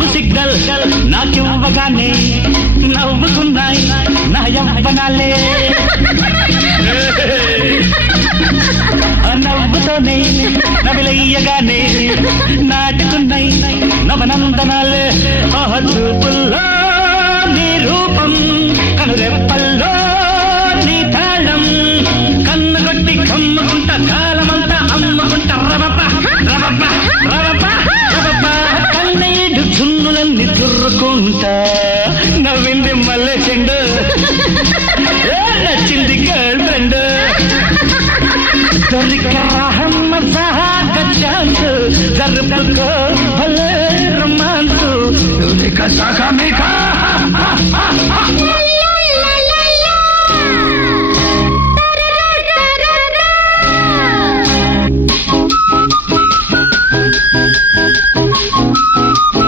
Love signal నాకివ్వగానే నవ్వుకున్నాయి నా యవ్వనాలే. నవ్వుతోనే నవిలయ్యగానే నాటుకున్నాయి నవనందనాలే. చూపుల్లో నీ రూపం కనురెప్పల్లో నీ తాళం కన్ను కొట్టి కమ్ముకుంటా కాలమంతా అమ్ముకుంటా రవప రవప రవప రవప కన్నీడు చున్నులన్నీ తుర్రుకుంటా నవ్వింది మల్లె చెండు నచ్చింది గర్ల్ ఫ్రెండ్ దొరికమ్మ సహాగ ఛాన్స్ జరుపుకో భలే రొమాన్స్ దొరిక సగమిక